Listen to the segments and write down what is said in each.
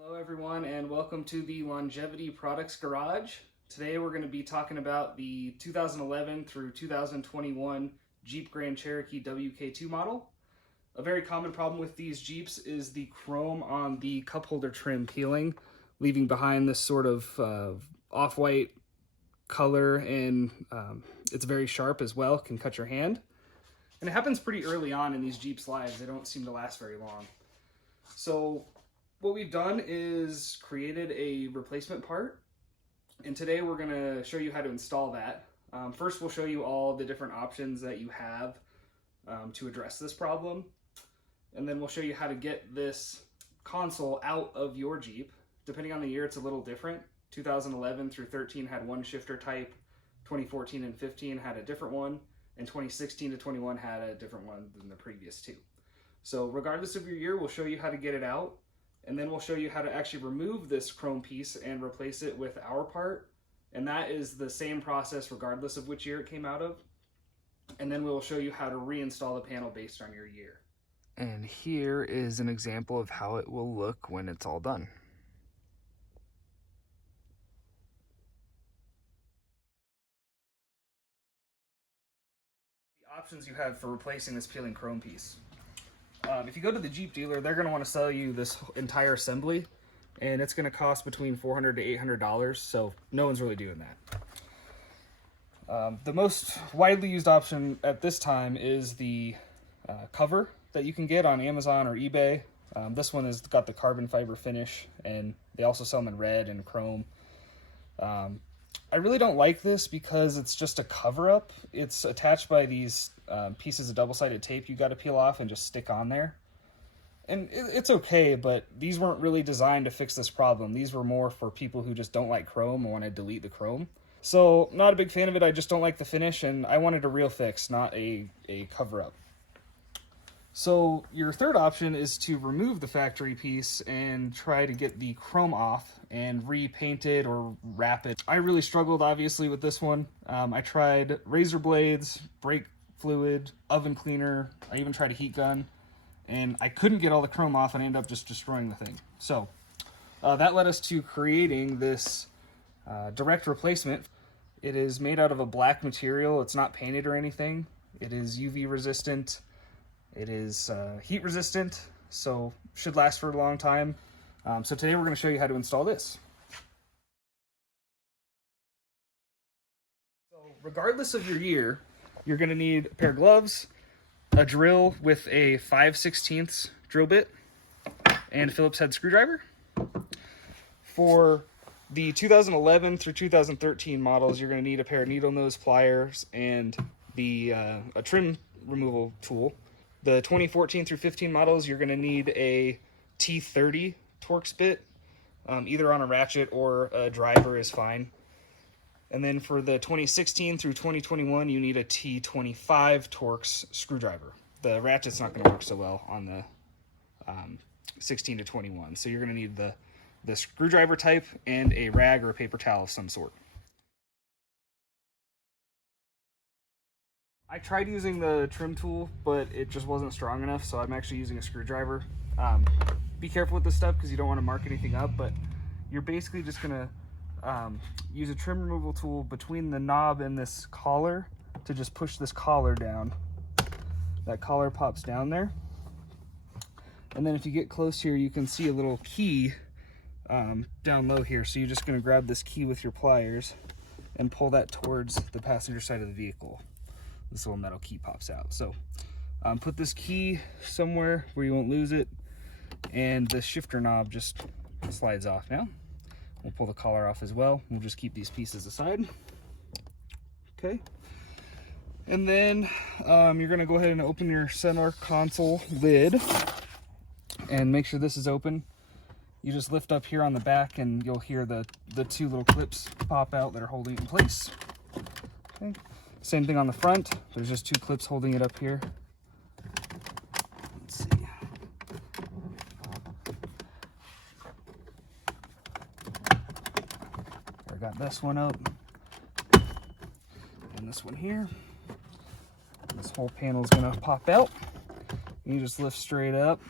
Hello everyone and welcome to the Longevity Products Garage. Today we're going to be talking about the 2011 through 2021 Jeep Grand Cherokee WK2 model. A very common problem with these Jeeps is the chrome on the cup holder trim peeling, leaving behind this sort of off-white color, and it's very sharp as well, can cut your hand. And it happens pretty early on in these Jeeps' lives. They don't seem to last very long. So what we've done is created a replacement part, and today we're going to show you how to install that. First, we'll show you all the different options that you have to address this problem, and then we'll show you how to get this console out of your Jeep. Depending on the year, it's a little different. 2011 through 13 had one shifter type, 2014 and 15 had a different one, and 2016 to 21 had a different one than the previous two. So regardless of your year, we'll show you how to get it out. And then we'll show you how to actually remove this chrome piece and replace it with our part. And that is the same process regardless of which year it came out of. And then we'll show you how to reinstall the panel based on your year. And here is an example of how it will look when it's all done. The options you have for replacing this peeling chrome piece. If you go to the Jeep dealer, they're going to want to sell you this entire assembly, and it's going to cost between $400 to $800, so no one's really doing that. The most widely used option at this time is the cover that you can get on Amazon or eBay. This one has got the carbon fiber finish, and they also sell them in red and chrome. I really don't like this because it's just a cover-up. It's attached by these pieces of double-sided tape you got to peel off and just stick on there. And it's okay, but these weren't really designed to fix this problem. These were more for people who just don't like chrome and want to delete the chrome. So, not a big fan of it. I just don't like the finish, and I wanted a real fix, not a cover-up. So your third option is to remove the factory piece and try to get the chrome off and repaint it or wrap it. I really struggled, obviously, with this one. I tried razor blades, brake fluid, oven cleaner. I even tried a heat gun, and I couldn't get all the chrome off, and I ended up just destroying the thing. So that led us to creating this direct replacement. It is made out of a black material. It's not painted or anything. It is UV resistant. It is heat resistant, so should last for a long time. So today we're going to show you how to install this. So regardless of your year, you're going to need a pair of gloves, a drill with a 5/16 drill bit, and a Phillips head screwdriver. For the 2011 through 2013 models, you're going to need a pair of needle nose pliers and a trim removal tool. The 2014 through 15 models, you're going to need a T30 Torx bit, either on a ratchet or a driver is fine. And then for the 2016 through 2021, you need a T25 Torx screwdriver. The ratchet's not going to work so well on the 16 to 21, so you're going to need the screwdriver type and a rag or a paper towel of some sort. I tried using the trim tool, but it just wasn't strong enough, so I'm actually using a screwdriver. Be careful with this stuff because you don't want to mark anything up, but you're basically just going to use a trim removal tool between the knob and this collar to just push this collar down. That collar pops down there. And then if you get close here, you can see a little key down low here. So you're just going to grab this key with your pliers and pull that towards the passenger side of the vehicle. This little metal key pops out. So put this key somewhere where you won't lose it, and the shifter knob just slides off now. We'll pull the collar off as well. We'll just keep these pieces aside. Okay. And then you're going to go ahead and open your center console lid and make sure this is open. You just lift up here on the back and you'll hear the two little clips pop out that are holding it in place. Okay. Same thing on the front. There's just two clips holding it up here. Let's see. I got this one up. And this one here. This whole panel is going to pop out. You just lift straight up.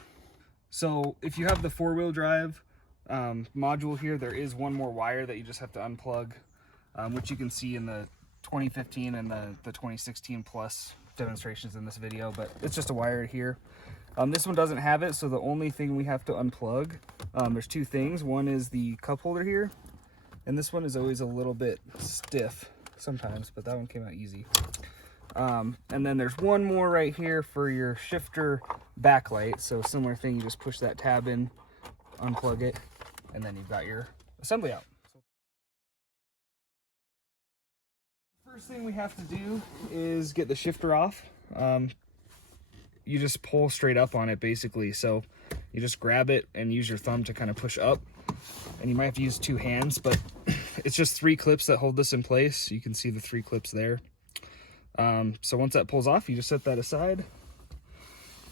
So if you have the four-wheel drive, module here, there is one more wire that you just have to unplug, which you can see in the 2015 and the 2016 plus demonstrations in this video, but it's just a wire here. This one doesn't have it, so the only thing we have to unplug, there's two things. One is the cup holder here, and this one is always a little bit stiff sometimes, but that one came out easy. And then there's one more right here for your shifter backlight. So similar thing, you just push that tab in, unplug it, and then you've got your assembly out. First thing we have to do is get the shifter off. You just pull straight up on it basically. So you just grab it and use your thumb to kind of push up, and you might have to use two hands, but it's just 3 clips that hold this in place. You can see the 3 clips there. So once that pulls off, you just set that aside,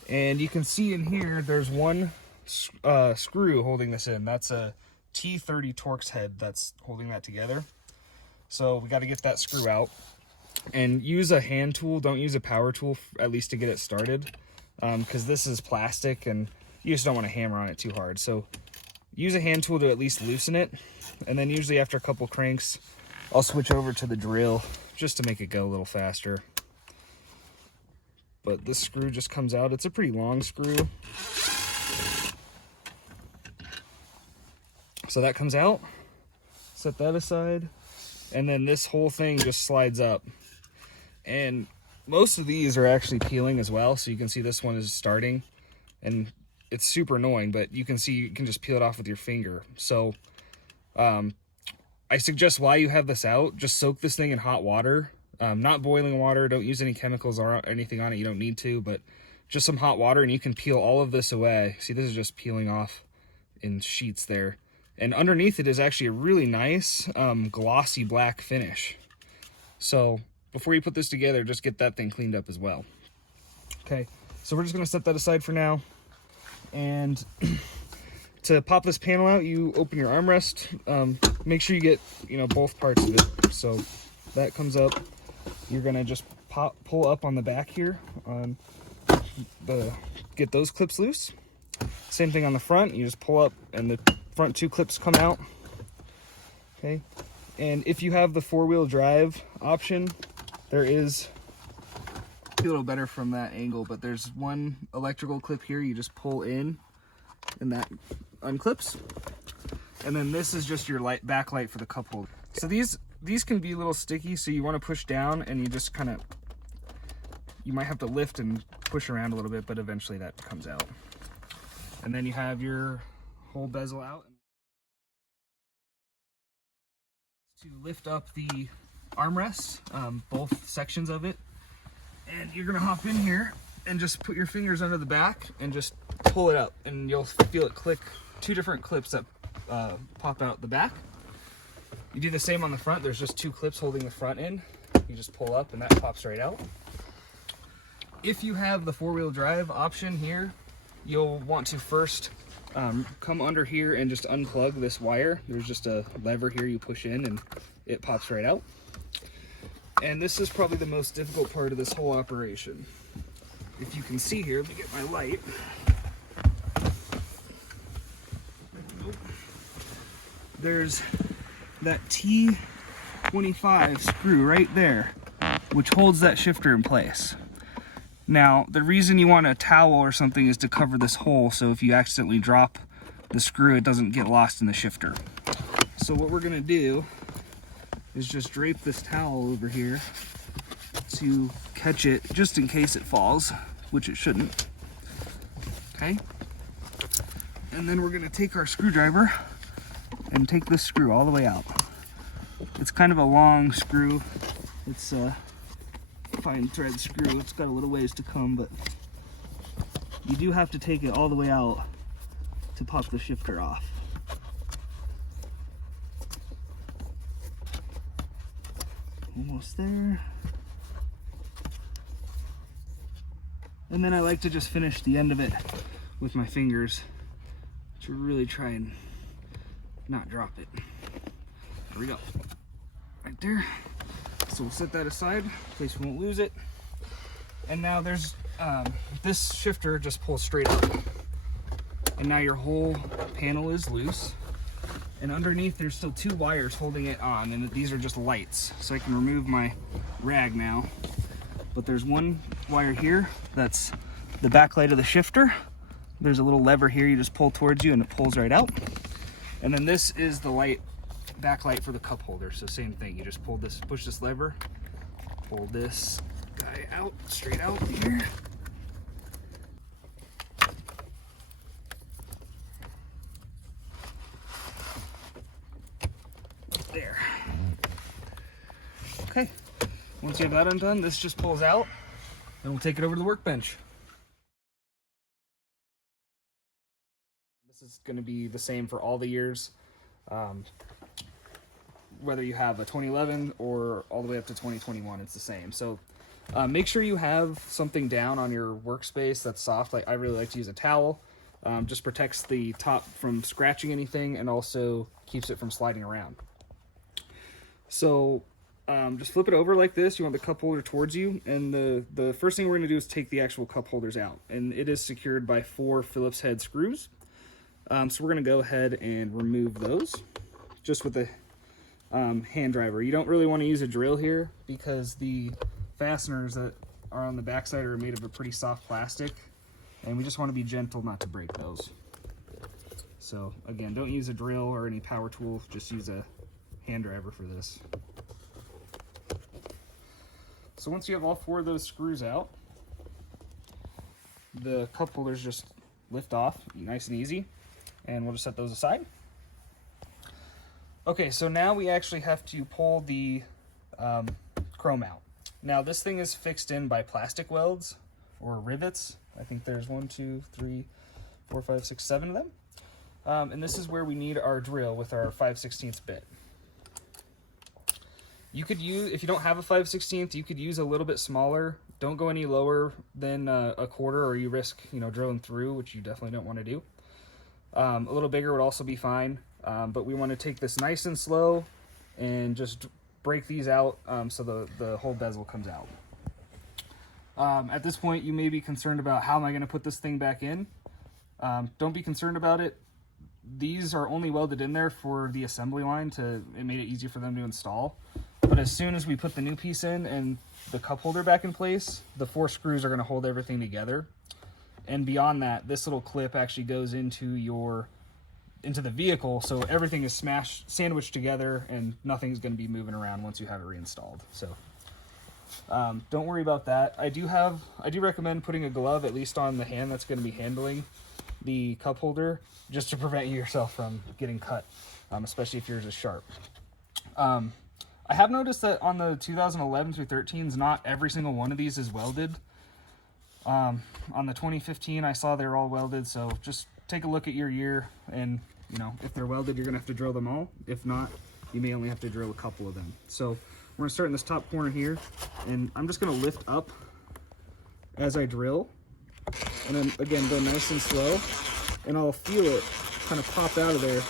and you can see in here there's one screw holding this in. That's a T30 Torx head that's holding that together. So we got to get that screw out, and use a hand tool. Don't use a power tool, at least to get it started, because this is plastic and you just don't want to hammer on it too hard. So use a hand tool to at least loosen it, and then usually after a couple cranks I'll switch over to the drill just to make it go a little faster. But this screw just comes out. It's a pretty long screw. So that comes out. Set that aside. And then this whole thing just slides up. And most of these are actually peeling as well. So you can see this one is starting. And it's super annoying, but you can see you can just peel it off with your finger. So I suggest while you have this out, just soak this thing in hot water. Not boiling water. Don't use any chemicals or anything on it. You don't need to, but just some hot water, and you can peel all of this away. See, this is just peeling off in sheets there. And underneath it is actually a really nice glossy black finish. So before you put this together, just get that thing cleaned up as well. Okay, so we're just gonna set that aside for now. And to pop this panel out, you open your armrest. Make sure you get, both parts of it. So that comes up. You're gonna just pull up on the back here, get those clips loose. Same thing on the front. You just pull up, and the front 2 clips come out. Okay, and if you have the 4-wheel drive option, there is a little better from that angle, but there's one electrical clip here. You just pull in, and that unclips. And then this is just your backlight for the cup holder. So these can be a little sticky, so you want to push down, and you just you might have to lift and push around a little bit, but eventually that comes out. And then you have your whole bezel out. To lift up the armrests, both sections of it, and you're gonna hop in here and just put your fingers under the back and just pull it up, and you'll feel it click. 2 different clips that pop out the back. You do the same on the front. There's just 2 clips holding the front in. You just pull up and that pops right out. If you have the 4-wheel drive option here, you'll want to first come under here and just unplug this wire. There's just a lever here you push in and it pops right out. And this is probably the most difficult part of this whole operation. If you can see here, let me get my light. There's that T25 screw right there, which holds that shifter in place. Now, the reason you want a towel or something is to cover this hole, so if you accidentally drop the screw, it doesn't get lost in the shifter. So what we're gonna do is just drape this towel over here to catch it, just in case it falls, which it shouldn't. Okay? And then we're gonna take our screwdriver and take this screw all the way out. It's kind of a long screw. It's a fine thread screw. It's got a little ways to come, but you do have to take it all the way out to pop the shifter off. Almost there. And then I like to just finish the end of it with my fingers to really try and not drop it. There we go. Right there. So we'll set that aside in case we won't lose it. And now there's this shifter just pulls straight up. And now your whole panel is loose. And underneath there's still 2 wires holding it on, and these are just lights. So I can remove my rag now. But there's one wire here that's the backlight of the shifter. There's a little lever here you just pull towards you and it pulls right out. And then this is the light backlight for the cup holder. So same thing, you just pull this, push this lever, pull this guy out, straight out here. There. Okay, once you have that undone, this just pulls out, and we'll take it over to the workbench. This is going to be the same for all the years, whether you have a 2011 or all the way up to 2021, it's the same. So make sure you have something down on your workspace that's soft. Like I really like to use a towel. Just protects the top from scratching anything and also keeps it from sliding around. So just flip it over like this. You want the cup holder towards you, and the first thing we're going to do is take the actual cup holders out, and it is secured by 4 Phillips head screws. So we're going to go ahead and remove those just with the hand driver. You don't really want to use a drill here because the fasteners that are on the backside are made of a pretty soft plastic, and we just want to be gentle not to break those. So again, don't use a drill or any power tool, just use a hand driver for this. So once you have all 4 of those screws out, the cup holders just lift off nice and easy, and we'll just set those aside. Okay, so now we actually have to pull the chrome out. Now this thing is fixed in by plastic welds or rivets. I think there's 1, 2, 3, 4, 5, 6, 7 of them. And this is where we need our drill with our 5/16 bit. You could use, if you don't have a 5/16, you could use a little bit smaller. Don't go any lower than a quarter, or you risk, drilling through, which you definitely don't want to do. A little bigger would also be fine, but we want to take this nice and slow and just break these out so the whole bezel comes out. At this point, you may be concerned about how am I going to put this thing back in. Don't be concerned about it. These are only welded in there for the assembly line it made it easy for them to install. But as soon as we put the new piece in and the cup holder back in place, the 4 screws are going to hold everything together. And beyond that, this little clip actually goes into the vehicle, so everything is sandwiched together, and nothing's going to be moving around once you have it reinstalled. So don't worry about that. I do recommend putting a glove at least on the hand that's going to be handling the cup holder, just to prevent yourself from getting cut, especially if yours is sharp. I have noticed that on the 2011 through 13s, not every single one of these is welded. On the 2015, I saw they're all welded, so just take a look at your year, and if they're welded, you're gonna have to drill them all. If not, you may only have to drill a couple of them. So we're gonna start in this top corner here, and I'm just gonna lift up as I drill, and then again go nice and slow, and I'll feel it kind of pop out of there.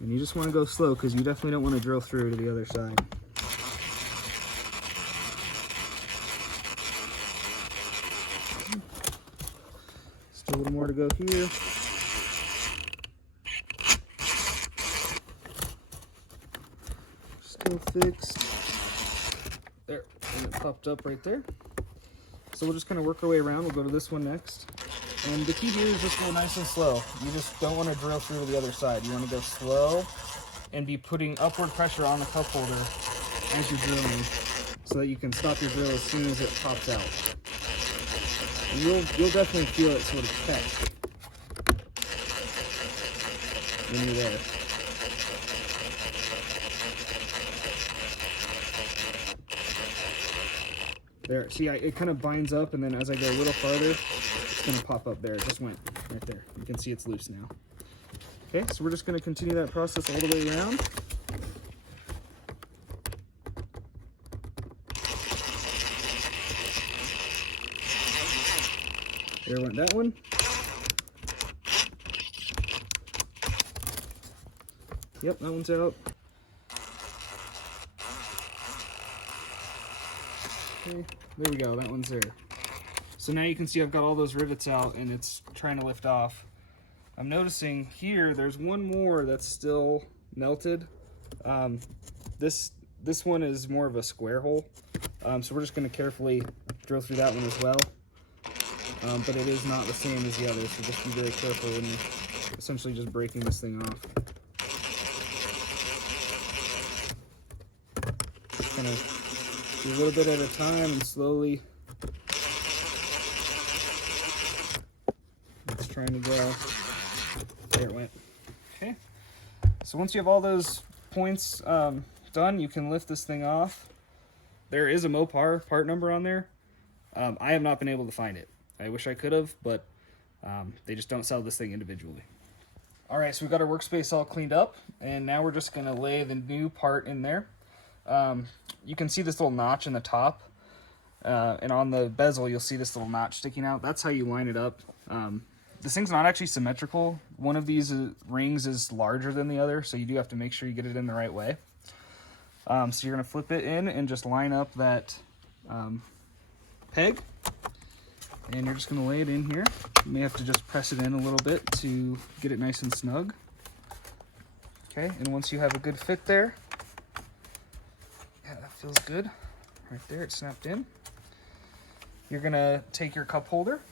And you just want to go slow because you definitely don't want to drill through to the other side. Still a little more to go here. Still fixed. There, and it popped up right there. So we'll just kind of work our way around. We'll go to this one next. And the key here is just go nice and slow. You just don't want to drill through to the other side. You want to go slow and be putting upward pressure on the cup holder as you're drilling, so that you can stop your drill as soon as it pops out. And you'll definitely feel it sort of catch when you're there. There, see, it kind of binds up, and then as I go a little farther, it's going to pop up there. It just went right there. You can see it's loose now. Okay, so we're just going to continue that process all the way around. There went that one. Yep, that one's out. Okay, there we go, that one's there. So now you can see I've got all those rivets out and it's trying to lift off. I'm noticing here there's one more that's still melted. This one is more of a square hole, so we're just going to carefully drill through that one as well. But it is not the same as the others, so just be very careful when you're essentially just breaking this thing off. Just kind of do a little bit at a time and slowly. It's trying to go. There it went. Okay. So once you have all those points done, you can lift this thing off. There is a Mopar part number on there. I have not been able to find it. I wish I could have, but they just don't sell this thing individually. All right, so we've got our workspace all cleaned up, and now we're just gonna lay the new part in there. You can see this little notch in the top, and on the bezel, you'll see this little notch sticking out. That's how you line it up. This thing's not actually symmetrical. One of these rings is larger than the other, so you do have to make sure you get it in the right way. So you're gonna flip it in and just line up that peg. And you're just going to lay it in here. You may have to just press it in a little bit to get it nice and snug. Okay, and once you have a good fit there, yeah, that feels good. Right there, it snapped in. You're going to take your cup holder,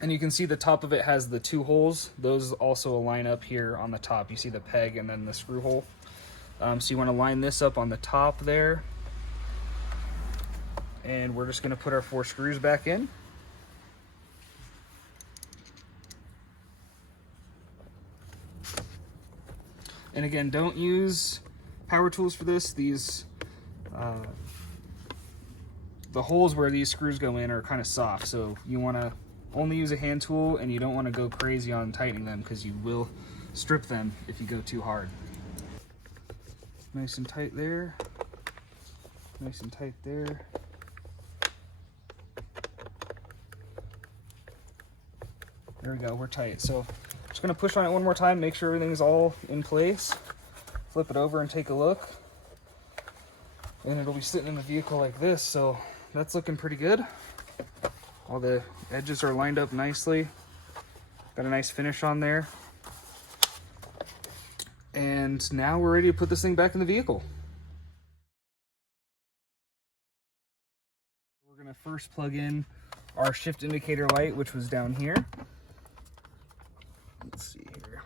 and you can see the top of it has the two holes. Those also align up here on the top. You see the peg and then the screw hole. So you want to line this up on the top there. And we're just going to put our 4 screws back in. And again, don't use power tools for this. These, the holes where these screws go in are kind of soft, so you want to only use a hand tool, and you don't want to go crazy on tightening them because you will strip them if you go too hard. Nice and tight there. Nice and tight there. There we go, we're tight. So just gonna push on it one more time, make sure everything's all in place. Flip it over and take a look. And it'll be sitting in the vehicle like this, so that's looking pretty good. All the edges are lined up nicely. Got a nice finish on there. And now we're ready to put this thing back in the vehicle. We're gonna first plug in our shift indicator light, which was down here. Let's see here.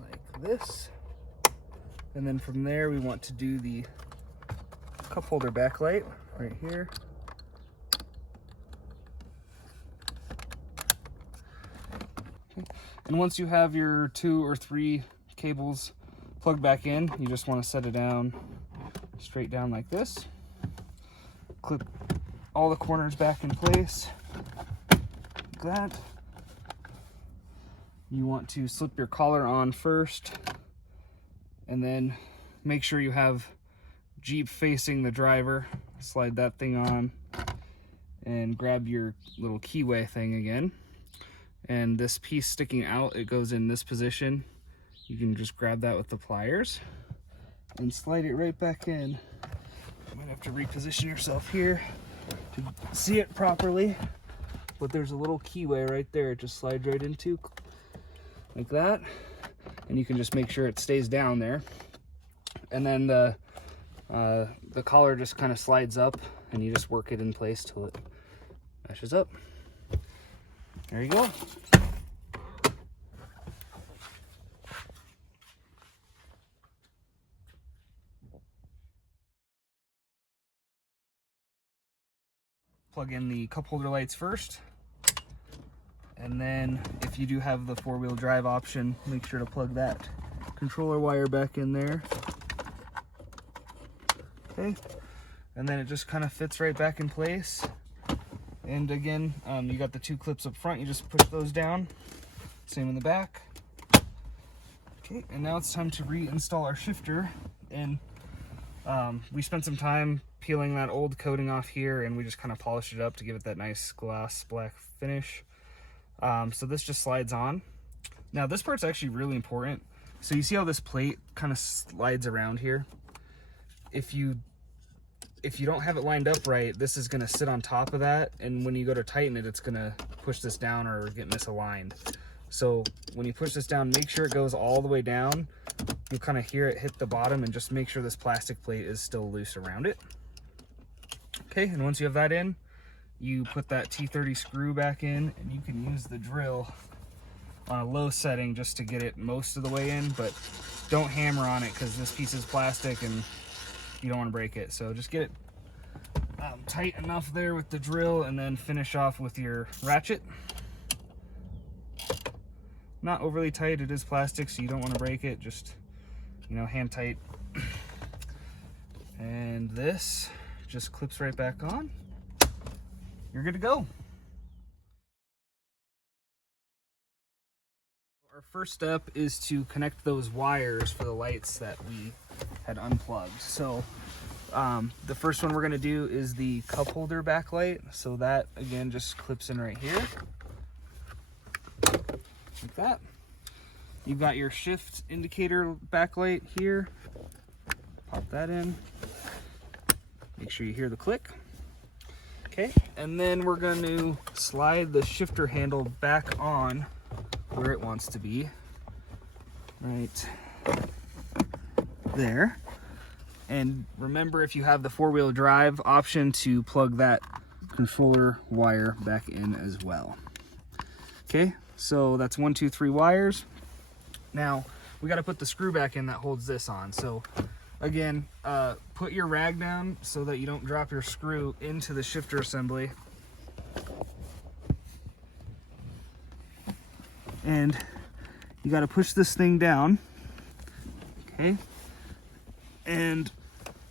Like this. And then from there we want to do the cup holder backlight right here. Okay. And once you have your 2 or 3 cables plugged back in, you just want to set it down straight down like this. Clip all the corners back in place, like that. You want to slip your collar on first, and then make sure you have Jeep facing the driver. Slide that thing on, and grab your little keyway thing again. And this piece sticking out, it goes in this position. You can just grab that with the pliers and slide it right back in. You might have to reposition yourself here to see it properly, but there's a little keyway right there. It just slides right into like that, and you can just make sure it stays down there. And then the collar just kind of slides up, and you just work it in place till it meshes up. There you go. Plug in the cup holder lights first, and then if you do have the 4-wheel drive option, make sure to plug that controller wire back in there. Okay, and then it just kind of fits right back in place. And again, you got the 2 clips up front, you just push those down. Same in the back. Okay, and now it's time to reinstall our shifter. And we spent some time peeling that old coating off here, and we just kind of polished it up to give it that nice gloss black finish. So this just slides on. Now this part's actually really important. So you see how this plate kind of slides around here? If you if you don't have it lined up right, this is going to sit on top of that, and when you go to tighten it, it's going to push this down or get misaligned. So when you push this down, make sure it goes all the way down. You'll kind of hear it hit the bottom, and just make sure this plastic plate is still loose around it. Okay, and once you have that in, you put that T30 screw back in, and you can use the drill on a low setting just to get it most of the way in, but don't hammer on it because this piece is plastic and you don't want to break it. So just get it tight enough there with the drill, and then finish off with your ratchet. Not overly tight, it is plastic, so you don't want to break it, just, you know, hand tight. And this just clips right back on. You're good to go. Our first step is to connect those wires for the lights that we had unplugged. So the first one we're going to do is the cup holder backlight. So that, again, just clips in right here. Like that. You've got your shift indicator backlight here. Pop that in. Make sure you hear the click. Okay, and then we're going to slide the shifter handle back on where it wants to be. Right there. And remember, if you have the four-wheel drive option, to plug that controller wire back in as well. Okay, so that's 1, 2, 3 wires. Now we got to put the screw back in that holds this on. So again, put your rag down so that you don't drop your screw into the shifter assembly. And you got to push this thing down. Okay, and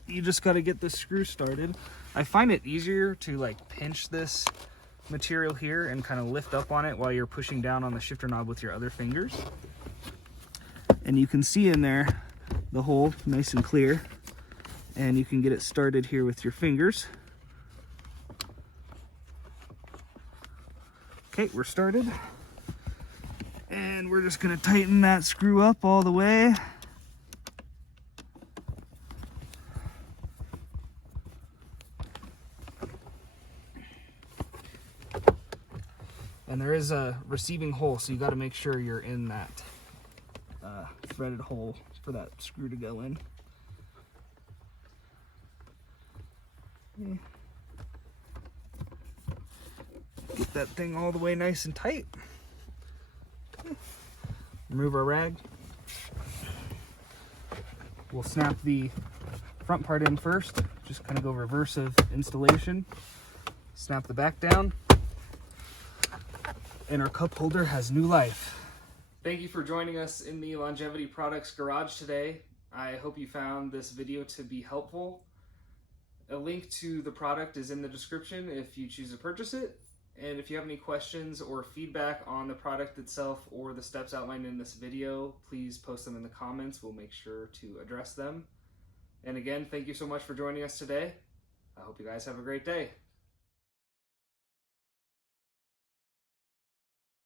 you just got to get the screw started. I find it easier to like pinch this material here and kind of lift up on it while you're pushing down on the shifter knob with your other fingers. And you can see in there the hole nice and clear, and you can get it started here with your fingers. Okay, we're started, and we're just going to tighten that screw up all the way. And there is a receiving hole, so you got to make sure you're in that threaded hole for that screw to go in. Get that thing all the way nice and tight. Okay. Remove our rag. We'll snap the front part in first, just kind of go reverse of installation. Snap the back down, and our cup holder has new life. Thank you for joining us in the Longevity Products Garage today. I hope you found this video to be helpful. A link to the product is in the description if you choose to purchase it. And if you have any questions or feedback on the product itself or the steps outlined in this video, please post them in the comments. We'll make sure to address them. And again, thank you so much for joining us today. I hope you guys have a great day.